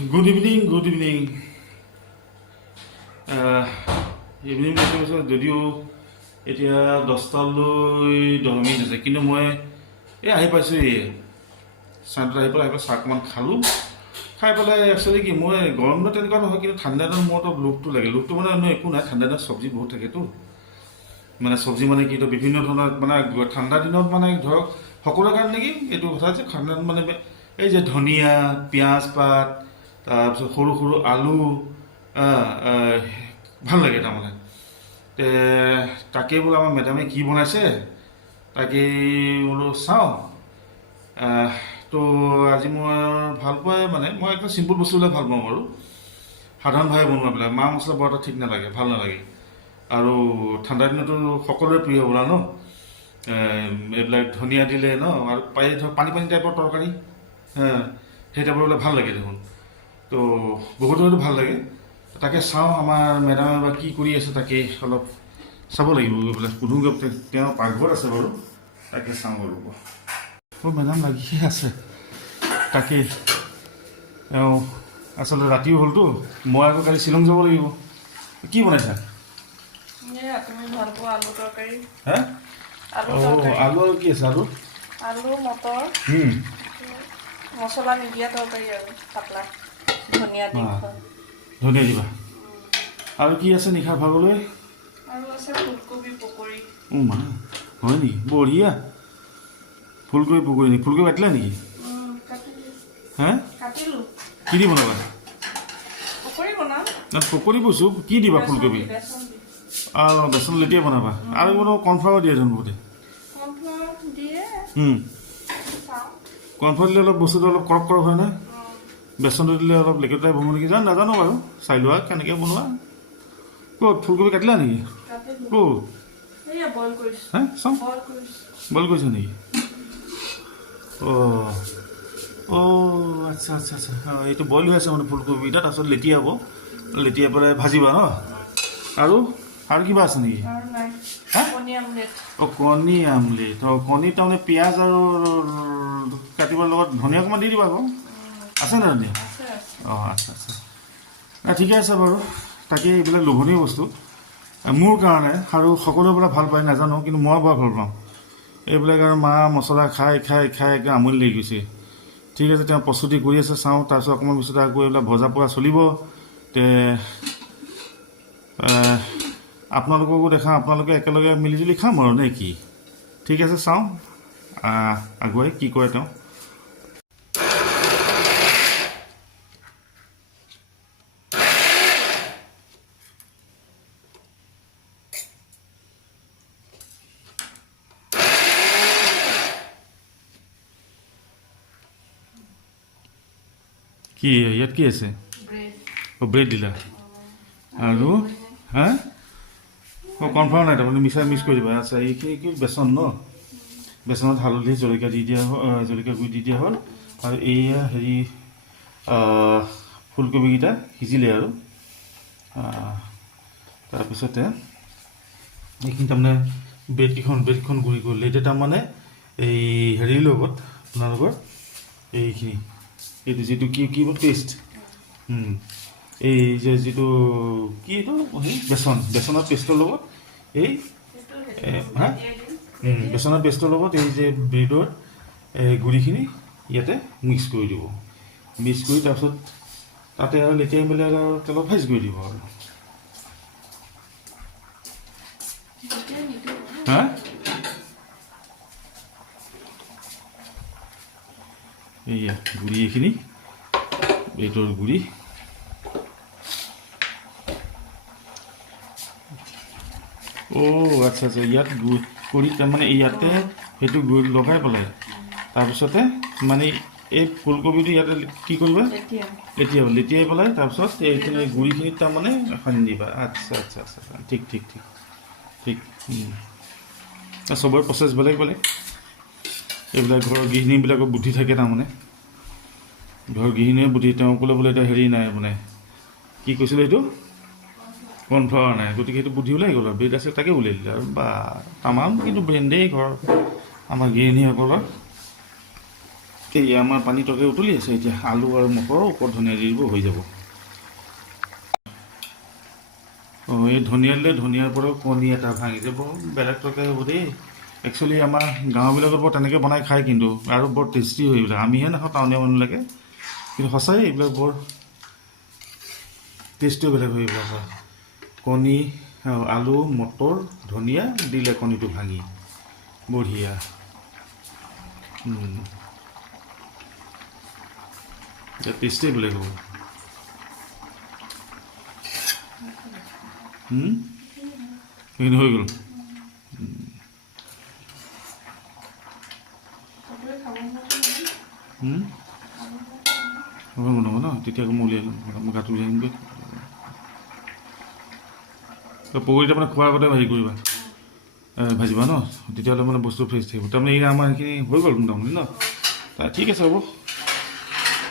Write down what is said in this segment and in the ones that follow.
Good evening, good evening. Evening কৈছোঁ যদিও এতিয়া 10টালৈ 10 মিনিট আছে, কিন্তু মই আহি পাইছোঁ চানটা আহি পেলাই চাহ অকণমান খালোঁ। খাই পেলাই একচুৱেলি কি মই গৰম দিনত তেনেকুৱা নহয়, কিন্তু ঠাণ্ডা দিনত মোৰ অলপ লোভটো লাগে। লোভটো মানে একো নাই, ঠাণ্ডা দিনত চব্জি বহুত থাকেতো। মানে চব্জি মানে কি বিভিন্ন ধৰণৰ মানে ঠাণ্ডা দিনত মানে ধৰক সকলোৰে কাৰণে নেকি এইটো কথা যে ঠাণ্ডা দিনত মানে এই যে ধনিয়া, পিঁয়াজ পাত, তাৰপিছত সৰু সৰু আলু ভাল লাগে তাৰমানে। তাকেই বোলো আমাৰ মেডামে কি বনাইছে তাকেই বোলো চাওঁ। তো আজি মই ভাল পাই মানে মই একদম চিম্পুল বস্তুবিলাক ভাল পাওঁ বাৰু, সাধাৰণভাৱে বনোৱাবিলাক। মা মছলা বৰ এটা ঠিক নালাগে, ভাল নালাগে। আৰু ঠাণ্ডা দিনতো সকলোৰে প্ৰিয় বোলা ন, এইবিলাক ধনিয়া দিলে ন, আৰু ধৰক পানী পানী টাইপৰ তৰকাৰী, সেই টাইপৰ বোলে ভাল লাগে দেখোন। তো বহুততো ভাল লাগে। তাকে চাওঁ আমাৰ মেডামে বা কি কৰি আছে, তাকে অলপ চাব লাগিব গৈ পেলাই। সুধোগৈ, তেওঁ পাকঘৰত আছে বাৰু, তাকে চাওঁ বাৰু। মেডাম লাগিয়ে আছে, তাকে তেওঁ আচলতে ৰাতিও হ'লতো, মই আকৌ কালি শ্বিলং যাব লাগিব। কি বনাইছা? তুমি ভাল পোৱা আলু তৰকাৰী। হে আলু আৰু কি আছে? আলু মটৰ মছলা নিদিয়া তৰকাৰী আৰু পাতলা ধনিয়া দি ধনিয়া দিবা। আৰু কি আছে নিশা ভাগলৈ? আৰু আছে ফুলকবি পকৰি। মা হয় নেকি? বঢ়িয়া। ফুলকবি পকৰি নেকি? ফুলকবি কাটিলা নেকি? হে কাটিলোঁ। কি দি বনাবা? পকৰি বনাম। পকৰি কৈছোঁ, কি দিবা ফুলকবি? আৰু বেচন লেটিয়ে বনাবা? আৰু কোনো কৰ্ণফ্লাৱাৰ দিয়ে দেখোন বহুতে। কৰ্ণফ্লাৱাৰ দিলে অলপ বস্তুটো অলপ কৰক কৰক হয় নহয়, বেচনটো দিলে অলপ লেকেট টাইপ হ'ব নেকি? নাজানো বাৰু, চাই লোৱা কেনেকৈ বনোৱা। ক'ত ফুলকবি কাটিলা নেকি? ক'ত? হে চাওঁ, বইল কৰিছা নেকি? আচ্ছা আচ্ছা আচ্ছা, এইটো বইল হৈ আছে মানে ফুলকবিটা, তাৰপিছত লেটিয়াব, লেটিয়াই পেলাই ভাজিবা ন? আৰু কিবা আছে নেকি? কণী আমলেট। কণী তাৰমানে পিঁয়াজ আৰু কাটিবৰ লগত ধনিয়া অকণমান দি দিবা আকৌ, আছে নে ধনিয়া? আচ্ছা আচ্ছা, ঠিকে আছে বাৰু। তাকে এইবিলাক লোভনীয় বস্তু মোৰ কাৰণে, আৰু সকলোৱে বোলে ভাল পায় নাজানো, কিন্তু মই বৰ ভাল পাওঁ এইবিলাক। আৰু মা মছলা খাই খাই খাই একদম আমনি লাগি গৈছে। ঠিক আছে, তেওঁ প্ৰস্তুতি কৰি আছে, চাওঁ। তাৰপিছত অকণমান পিছতে আকৌ এইবিলাক ভজা পোৱা চলিব। আপোনালোককো দেখাওঁ, আপোনালোকে একেলগে মিলিজুলি খাম আৰু নে কি? ঠিক আছে, চাওঁ আগুৱাই কি কৰে তেওঁ। কি ইয়াত কি আছে? ব্ৰেড দিলা আৰু কৰ্ণফ্লাৱাৰ নাই তাৰমানে মিক্স কৰি দিবা। আচ্ছা, এইখিনি কি বেচন ন? বেচনত হালধি জলকীয়া দি দিয়া হ'ল, জলকীয়া গুড়ি দি দিয়া হ'ল। আৰু এয়া হেৰি ফুলকবিকেইটা সিজিলে আৰু তাৰপিছতে এইখিনি তাৰমানে ব্ৰেডকেইখন গুড়ি কৰিলে। এতিয়া তাৰমানে এই হেৰিৰ লগত আপোনালোকৰ এইখিনি এইটো যিটো কি পেষ্ট, এই যে যিটো কি এইটো বেচনৰ পেষ্টৰ লগত বেচনৰ পেষ্টৰ লগত এই যে ব্ৰেডৰ গুড়িখিনি ইয়াতে মিক্স কৰি দিব। মিক্স কৰি তাৰপিছত তাতে আৰু লেটিয়াই মেলি আৰু তেলত ভাজি কৰি দিব আৰু এইয়া গুড়ি, এইখিনি ব্ৰেডৰ গুড়ি। আচ্ছা আচ্ছা, ইয়াত গুড়ি তাৰমানে ইয়াতে সেইটো গুড়ি লগাই পেলাই তাৰপিছতে মানে এই ফুলকবিটো ইয়াতে কি কৰিবা? লেটিয়াই পেলাই তাৰপিছত এইখিনি গুড়িখিনিত তাৰমানে সানি দিবা। আচ্ছা আচ্ছা আচ্ছা, ঠিক ঠিক ঠিক ঠিক। চবৰে প্ৰচেছ বেলেগ বেলেগ। এইবিলাক ঘৰৰ গৃহিণীবিলাকৰ বুদ্ধি থাকে তাৰমানে, ঘৰৰ গৃহিণীয়ে বুদ্ধি। তেওঁ ক'লে বোলে এতিয়া হেৰি নাই, মানে কি কৈছিলে এইটো কৰ্ণফ্লাৱাৰ নাই, গতিকে সেইটো বুদ্ধি ওলাই গ'ল আৰু ব্ৰেড আছে তাকে উলিয়াই দিলে আৰু বা তামাম কিন্তু ব্ৰেণ্ডেই ঘৰ আমাৰ গৃহিণীসকলৰ। এই আমাৰ পানী তৰকাৰী উতলি আছে এতিয়া আলু আৰু মটৰৰ ওপৰত ধনিয়া দি দিব হৈ যাব এই ধনিয়া দিলে ধনিয়াৰ পৰাও কণী এটা ভাঙিছে বৰ বেলেগ তৰকাৰী হ'ব দেই একচুৱেলি আমাৰ গাঁওবিলাকত বৰ তেনেকৈ বনাই খায় কিন্তু আৰু বৰ টেষ্টি হয় এইবিলাক আমিহে নাখাওঁ টাউনীয়া মানুহবিলাকে কিন্তু সঁচাই এইবিলাক বৰ টেষ্টিও বেলেগ হয় এইবিলাক কণী আলু মটৰ ধনিয়া দিলে কণীটো ভাঙি বঢ়িয়া টেষ্টিয়ে বেলেগ হ'ব সেইখিনি হৈ গ'ল বনাব ন তেতিয়া আকৌ মই উলিয়াই ল'ম মই গাটো উলিয়াই আনিমগৈ পকৰীটা মানে খোৱাৰ আগতে হেৰি কৰিবা ভাজিবা ন তেতিয়াহ'লে মানে বস্তু ফ্ৰেছ থাকিব তাৰমানে এই আমাৰ সেইখিনি হৈ গ'ল মোটামুটি ন ঠিক আছে হ'ব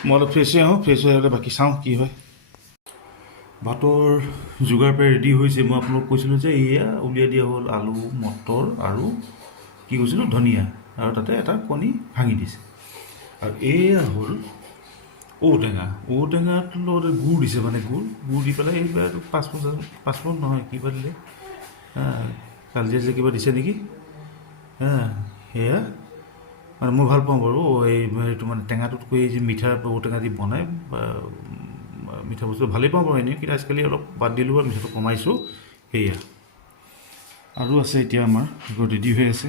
মই অলপ ফ্ৰেছ হৈ আহোঁ ফ্ৰেছ হৈ আহিলে বাকী চাওঁ কি হয় ভাতৰ যোগাৰ প্ৰায় ৰেডি হৈছে মই আপোনালোক কৈছিলোঁ যে এয়া উলিয়াই দিয়া হ'ল আলু মটৰ আৰু কি কৈছিলোঁ ধনিয়া আৰু তাতে এটা কণী ভাঙি দিছে আৰু এয়া হ'ল ঔটেঙাটো লগতে গুড় দিছে মানে গুড় দি পেলাই এইবাৰ পাঁচফোৰণ নহয় কিবা দিলে কালজিৰা যে কিবা দিছে নেকি সেয়া মানে মই ভাল পাওঁ বাৰু এইটো মানে টেঙাটোতকৈ এই যে মিঠা ঔটেঙা দি বনাই মিঠা বস্তু ভালেই পাওঁ বাৰু এনেই কিন্তু আজিকালি অলপ বাদ দিলোঁ আৰু মিঠাটো কমাইছোঁ সেয়া আৰু আছে এতিয়া আমাৰ ৰেডি হৈ আছে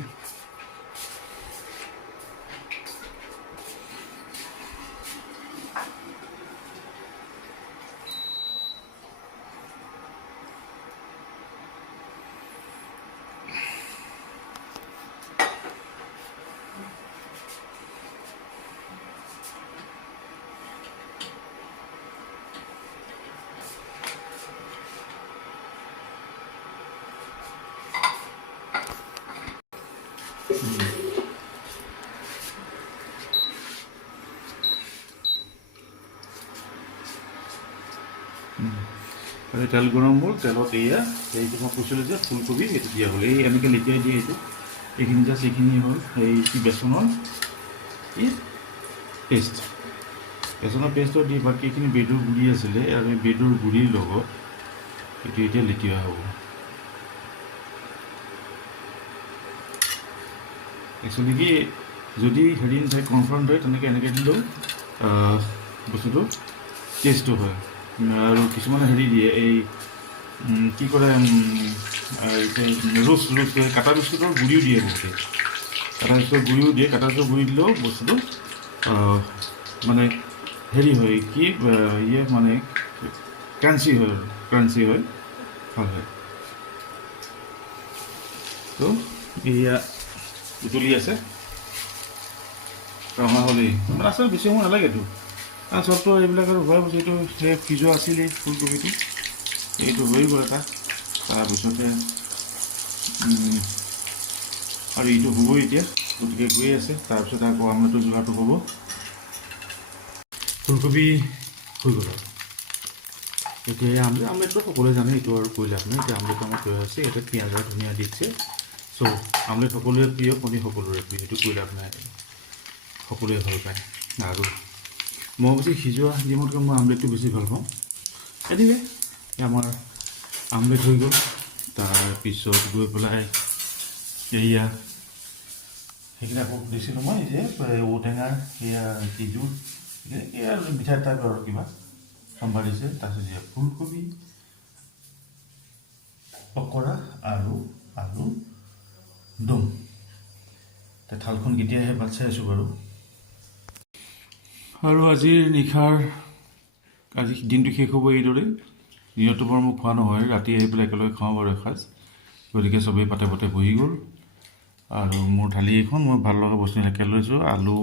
তেল গৰম হ'ল তেলত এয়া এইটো মই কৈছিলোঁ যে ফুলকবি এইটো দিয়া হ'ল এই এনেকৈ লেটিয়াই দিয়ে এইখিনি জাষ্ট এইখিনি হ'ল এই বেচনৰ এই বেচনৰ পেষ্টটো দি বাকী এইখিনি ব্ৰেডৰ গুড়ি আছিলে আৰু এই ব্ৰেডৰ গুড়িৰ লগত এইটো এতিয়া লেটিওৱা হ'ব একচুৱেলি কি যদি হেৰি নাথাকে কনফাৰ্ম হয় তেনেকৈ এনেকৈ দিলেও বস্তুটো টেষ্টটো হয় আৰু কিছুমানে হেৰি দিয়ে এই কি কৰে ৰোষ্ট কাটা বিস্কুটৰ গুড়িও দিয়ে বহুতে কাটা বিস্কুটৰ গুড়িও দিয়ে কাটা বিস্কুটৰ গুড়ি দিলেও বস্তুটো মানে হেৰি হয় কি মানে ক্ৰাঞ্চি হয় ভাল হয় তো এয়া উতলি আছে ৰঙা হ'লেই মানে আচলতে বেছি সময় নালাগেতো চবটো এইবিলাক আৰু হোৱাৰ পিছত এইটো সিজোৱা আছিলেই ফুলকবিটো এইটো হৈ গ'ল এটা তাৰপিছতে আৰু এইটো হ'বই এতিয়া গতিকে গৈ আছে তাৰপিছতে আকৌ আমলেটৰ যোগাৰটো হ'ব ফুলকবি হৈ গ'ল আৰু এতিয়া আমলেটটো সকলোৱে জানে এইটো আৰু কৈ লাভ নাই এতিয়া আমলেটটো আমাৰ তৈয়াৰ হৈছে ইয়াতে পিঁয়াজ আৰু ধনিয়া দিছে চ' আমলেট সকলোৰে প্ৰিয় কণী সকলোৰে প্ৰিয় সেইটো কৈ লাভ নাই সকলোৱে ভাল পায় আৰু মই বেছি সিজোৱা ডিমতকৈ মই আমলেটটো বেছি ভাল পাওঁ এনিৱে আমাৰ আমলেট হৈ গ'ল তাৰপিছত গৈ পেলাই এয়া সেইখিনি আকৌ দিছিলোঁ মই যে ঔটেঙাৰ সেয়া কিজোৰ এয়া মিঠাই টাইপ আৰু কিবা সম্ভাৰ দিছে তাৰপিছত যে ফুলকবি পকৰা আৰু আলু দম থালখন কেতিয়া আহে বাট চাই আছোঁ বাৰু আৰু আজিৰ নিশাৰ আজি দিনটো শেষ হ'ব এইদৰে দিনতো বাৰু মোক খোৱা নহয় ৰাতি আহি পেলাই একেলগে খাওঁ বাৰু এসাঁজ গতিকে চবেই পাতে পাতে বহি গ'ল আৰু মোৰ থালি এখন মই ভাল লগা বস্তু এনেকৈ লৈছোঁ আলু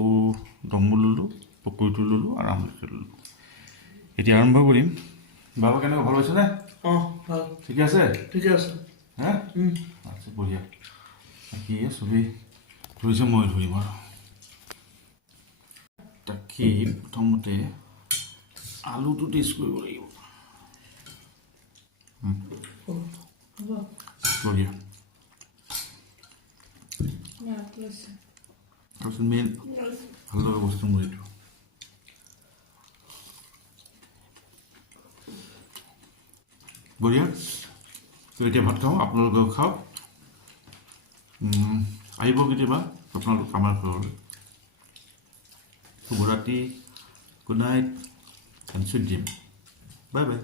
দমো ল'লোঁ পকৰীটো ল'লোঁ আৰু আমলেটটো ল'লোঁ এতিয়া আৰম্ভ কৰিম বাবা কেনেকুৱা ভাল হৈছেনে অঁ ভাল ঠিকে আছে হা আচ্ছা বঢ়িয়া বাকী চবেই ধৰিছে মই ধৰিম আৰু তাকে প্ৰথমতে আলুটো টেষ্ট কৰিব লাগিব বঢ়িয়া তাৰপিছত মেইন ভাল লগা বস্তু মোৰ এইটো বঢ়িয়া তো এতিয়া ভাত খাওঁ আপোনালোকেও খাওক আহিব কেতিয়াবা আপোনালোক আমাৰ ঘৰলৈ শুভৰাত্ৰি good night and sweet dream bye by